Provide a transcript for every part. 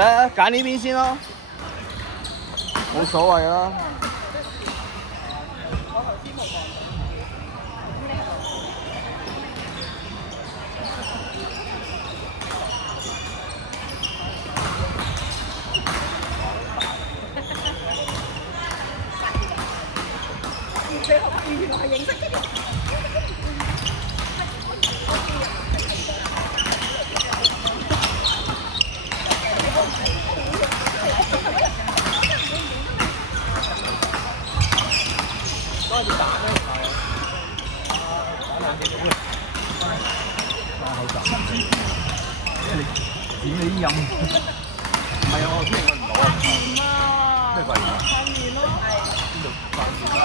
啊，揀呢邊先咯，冇所謂啊。原來係認識嘅。剪你啲音，唔係啊！我聽佢唔到啊！咩發現啊？發現咯，邊度發現啊？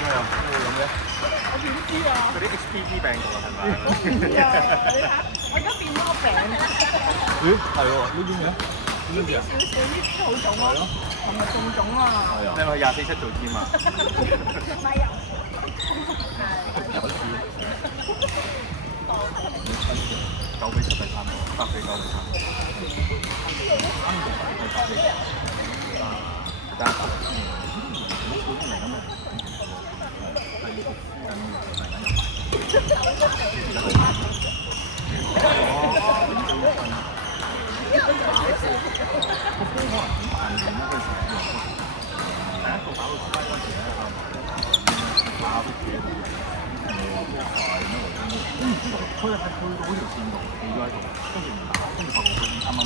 咩啊？咩咁嘅？我點知啊？嗰啲 HPV 病毒啊，係咪？我唔知啊！你睇，我而家變咗個病。咦？係喎，呢啲咩？呢啲啊？少少啲草種咯，係咪種種啊？係啊！你咪24/7做添啊？唔係啊！有事。9比7第三個，8比9第三個。得。佢係去到嗰條線度，企咗喺度，跟住唔打，跟住發覺佢啱啱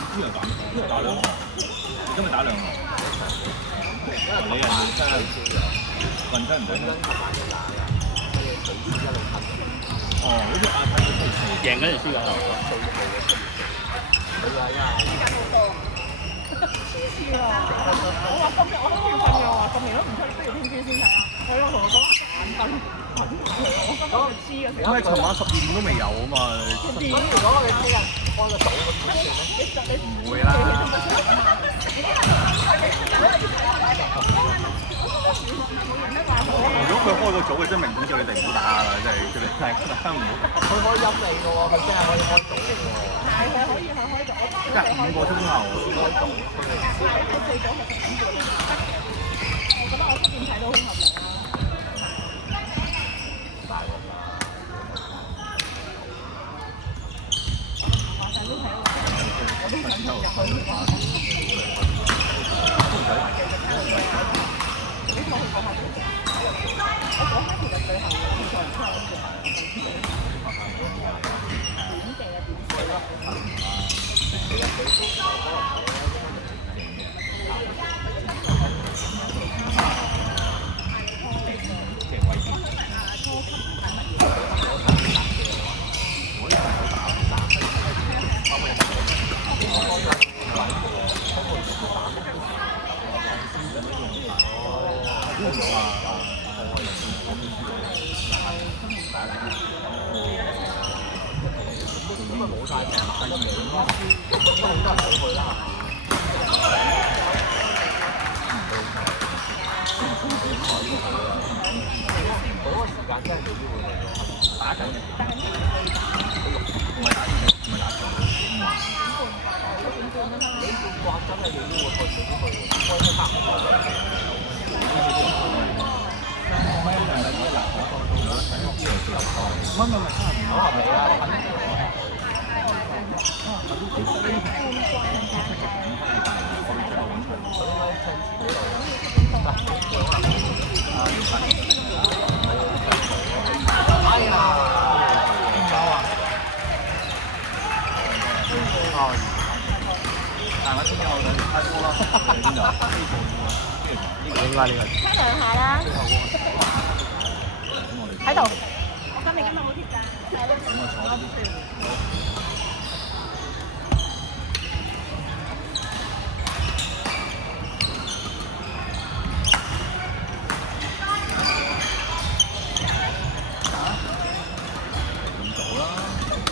呢度打兩個，你今日打兩個，你人哋真係運真唔準啊！哦，好似亞太贏嗰陣輸緊啊！黐線啊！我話今日我都要瞓嘅，我話咁夜都唔出，不如聽朝先睇啊！佢又同我講眼瞓，我今日黐嘅時候。因為琴晚12點都未有啊嘛。點？如果我哋聽日開個早咁點算咧？唔會啦。如果佢開個早嘅，真係明顯叫你哋唔好打啦，真係叫你唔好。佢可以陰你嘅喎，佢真係可以開早嘅喎。係佢可以係開早，即係5個鐘後開早。我4早係5點。我覺得我7點睇到好合理啦。應該呢個。聽兩下啦。喺度。我今日好貼㗎。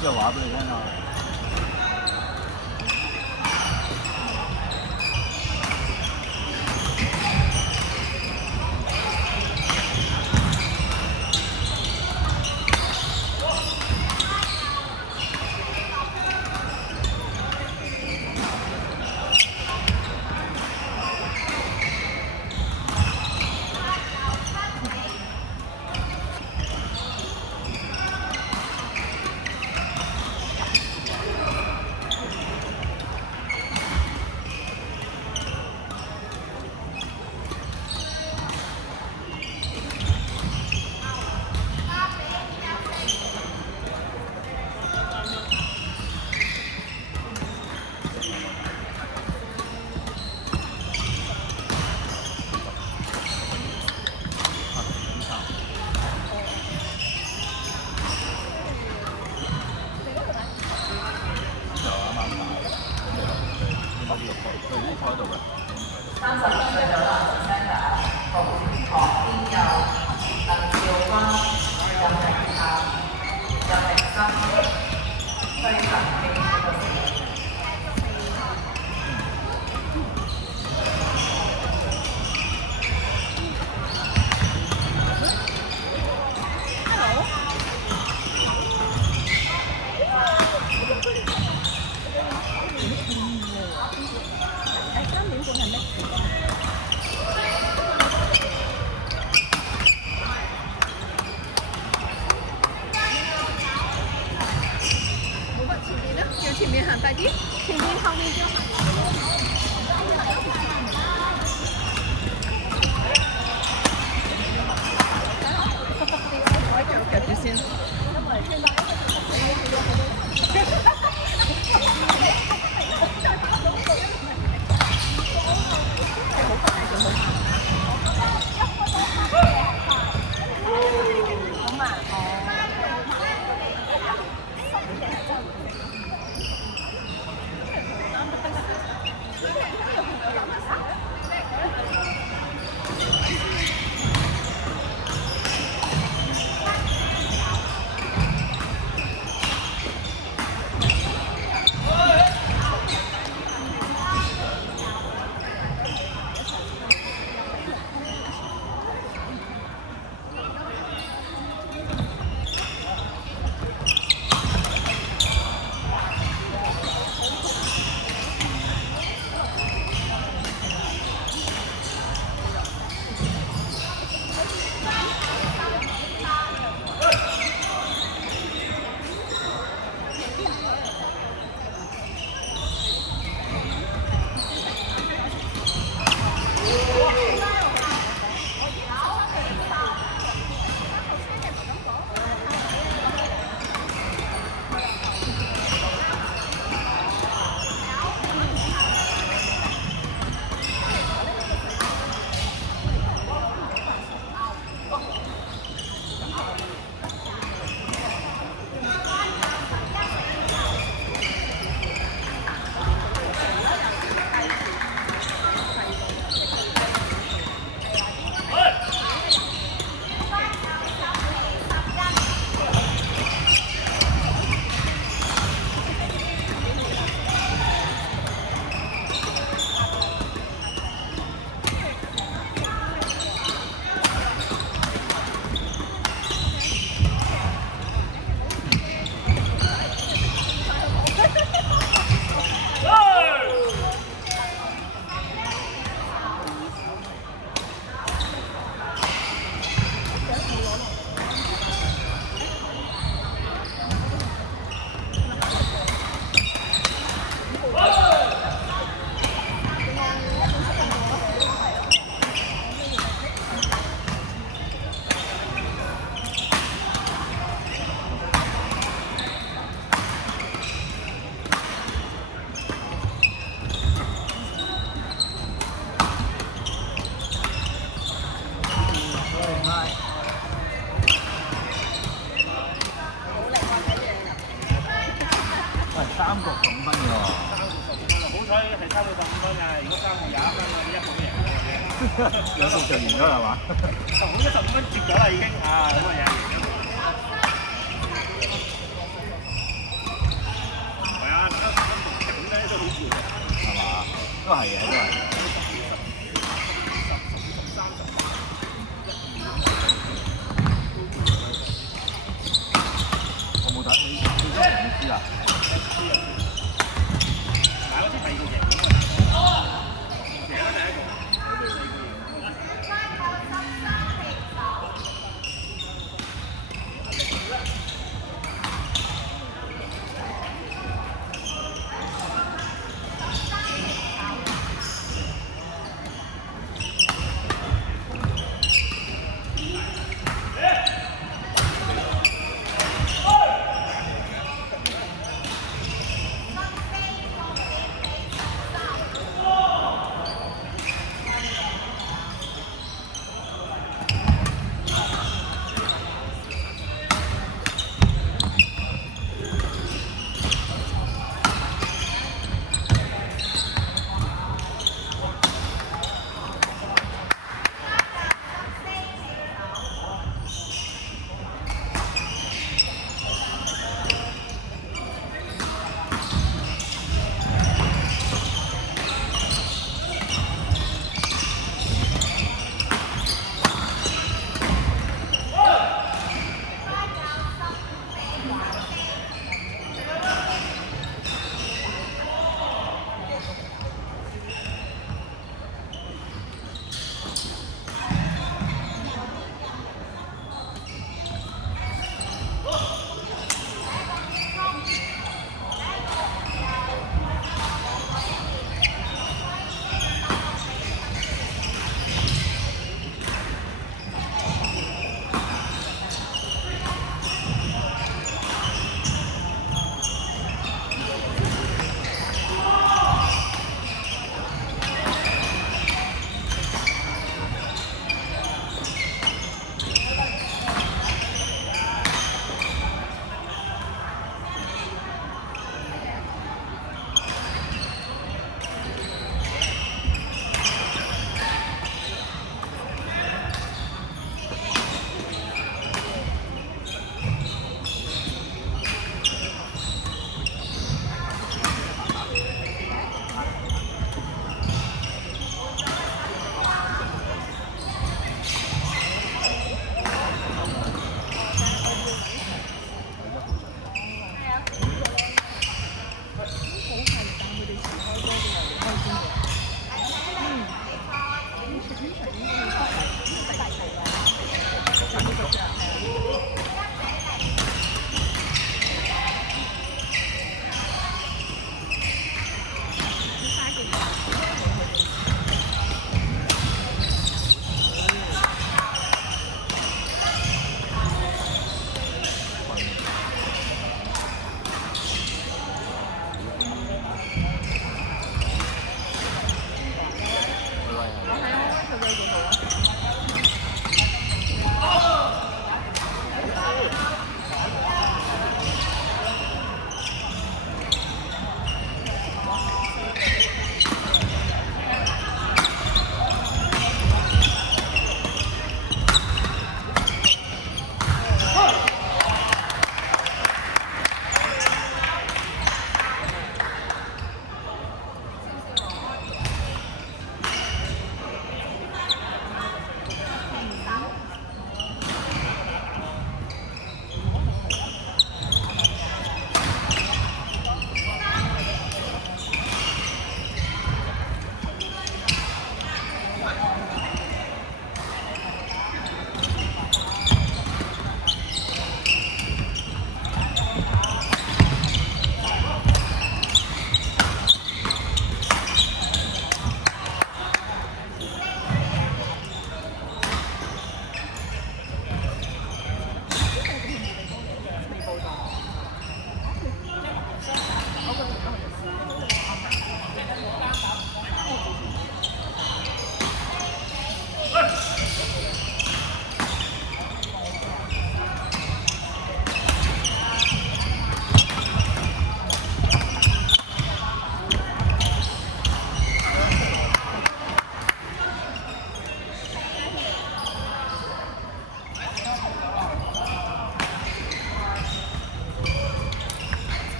即係話俾你聽啊！前面行快啲，前面後面叫行。夾住先。好慢3局5分㗎喎。好彩係3局15分啊！如果3局21分，我哋1局都贏嘅。兩局就完咗係嘛？好15分接咗啦已經啊，咁嘅嘢。都係嘅，都係。我冇睇，你最終唔知啊？嗱，好似第二個贏咗個贏咗第一個。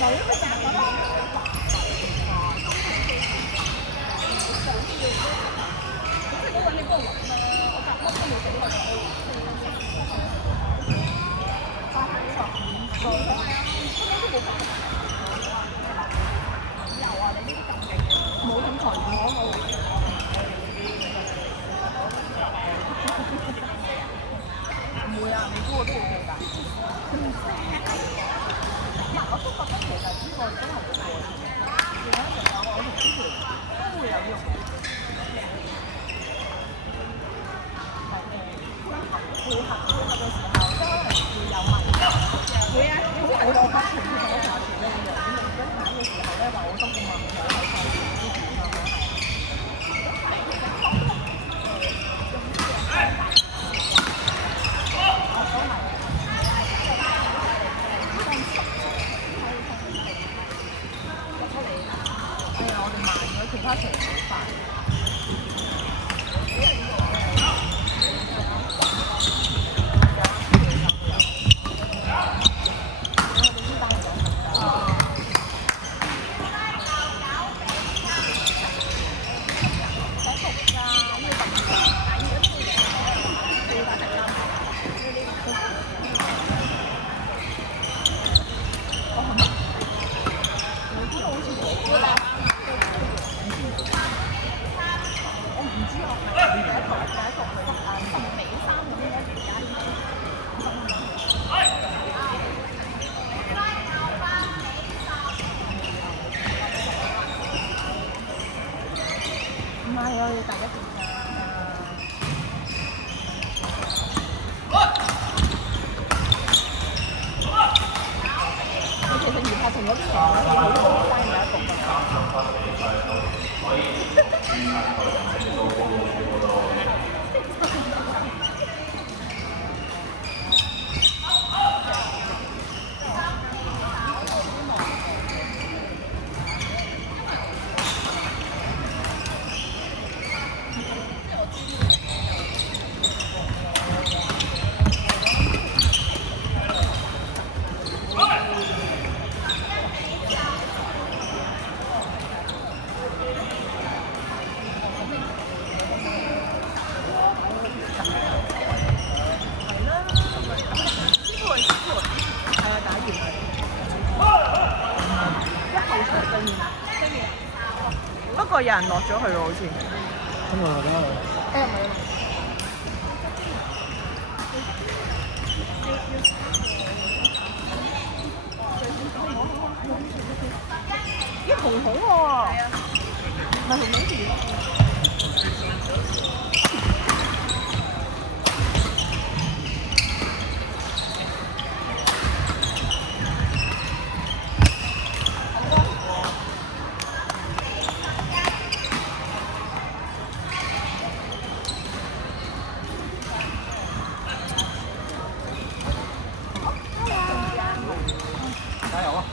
咪應該就係咁。即係嗰個你幫我揾啦，我夾乜都冇整過就 80、15、個。有啊，你呢啲咁勁嘅，冇咁隨我冇。唔會啊，你估我都好記㗎。唔係，我都覺得其實呢個真係唔錯。另外一種我同之前都會有用嘅。配合嘅時候，即係可能會有問題。會啊，總之我不斷同我同學團咧咁樣，咁你揀嘅時候咧話我都咁問題喺上邊之前咁樣係。其他場好快。唔係啊，要第一件㗎。你其實餘下剩嗰啲嘢，我都好關有一局㗎。不過有人落咗去喎，好似。咁啊，梗係。誒唔係。咦，紅紅喎。唔係紅紅字。加油啊！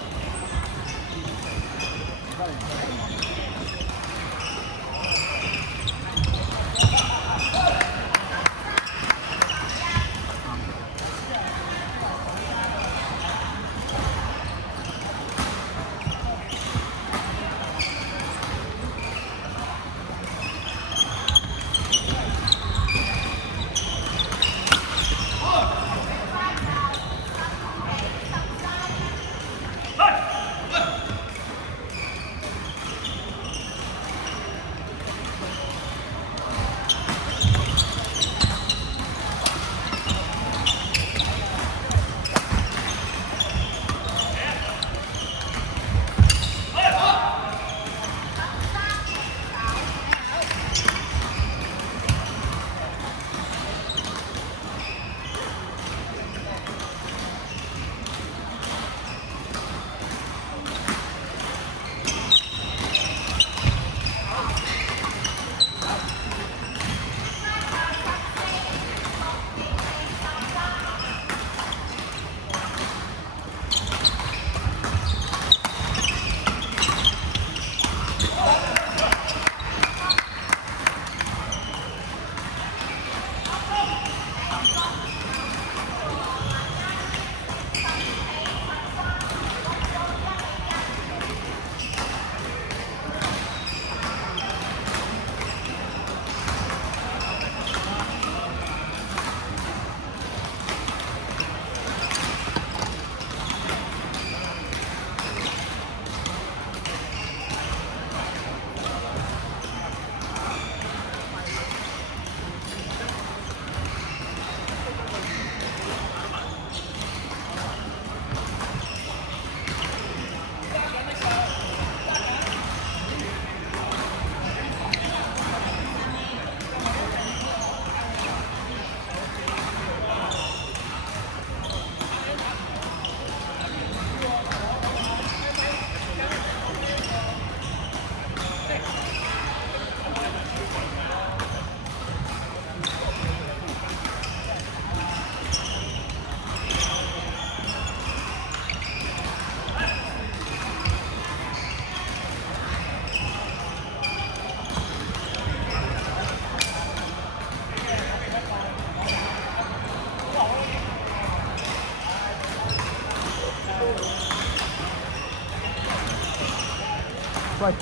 喂。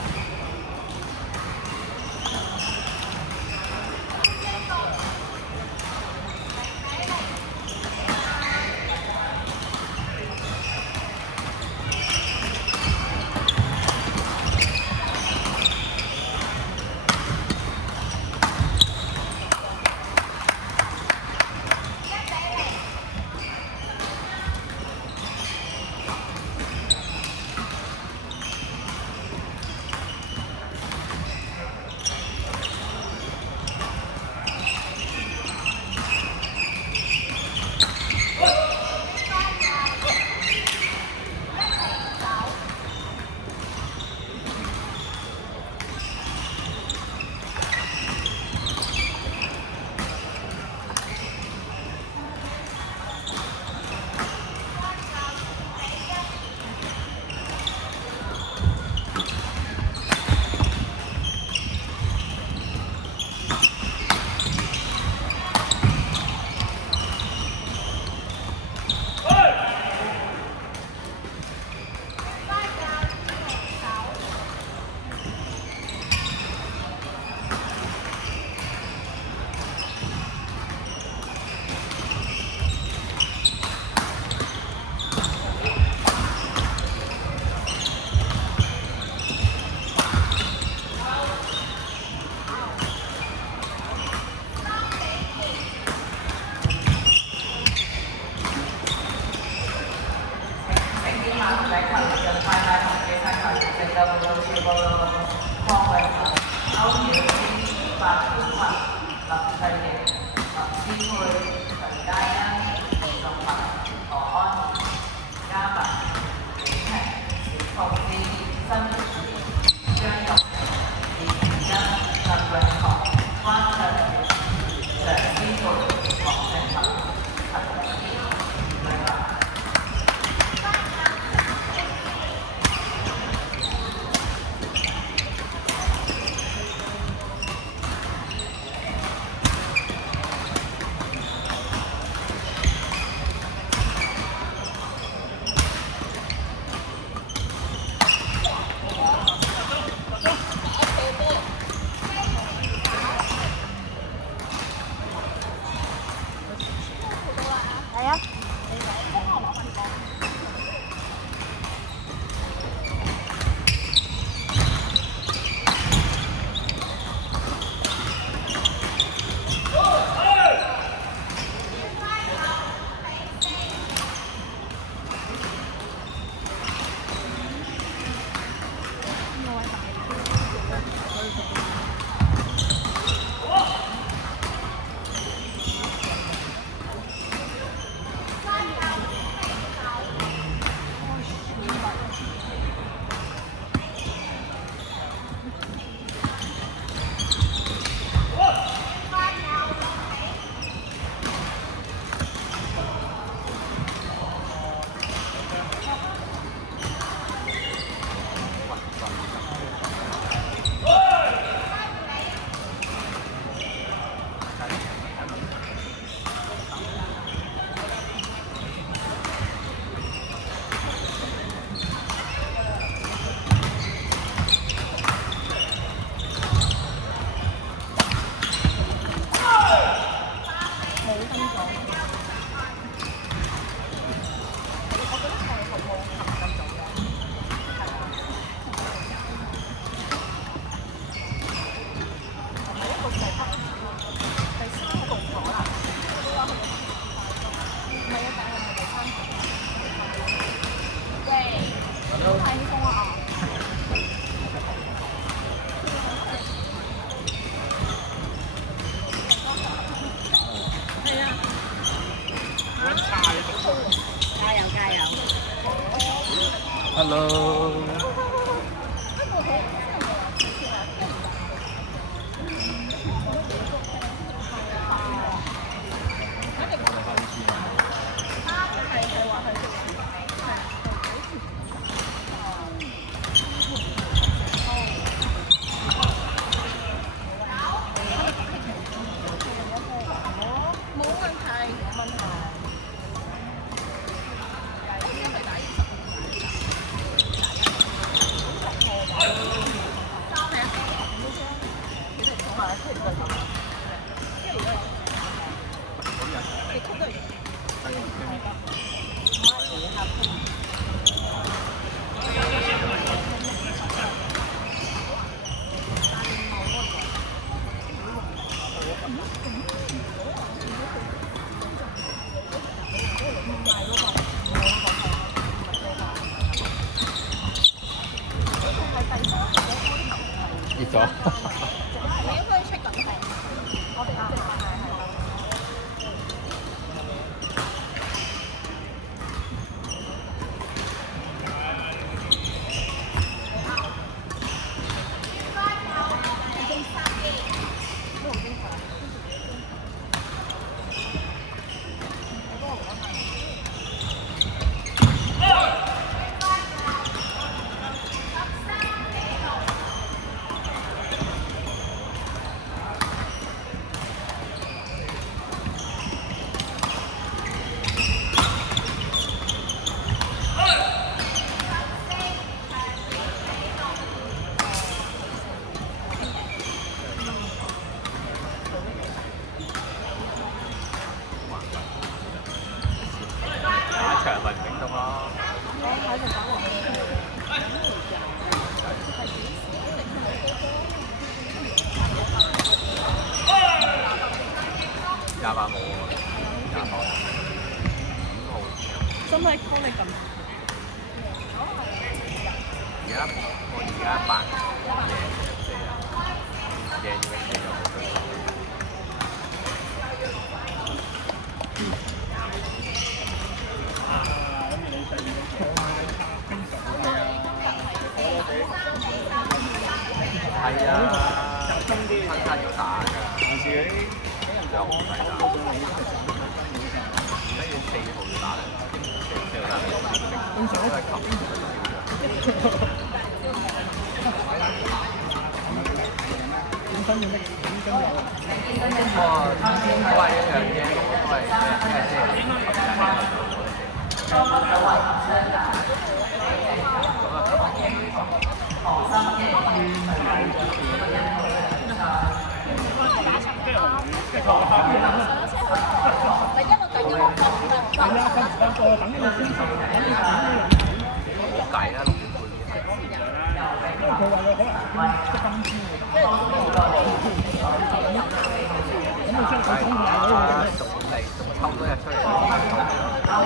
Hello。熱咗。你應該出緊係，我哋即係係。下一場咪唔明得咯。廿八冇喎，廿八5號。使唔使 call 你咁？而家8贏要4就冇對。係啊，分餐要打㗎，自己又唔係打，跟住4號要打4號打通常都係琴。哦，都係一樣嘢，都係冇計啦，6點半已經係。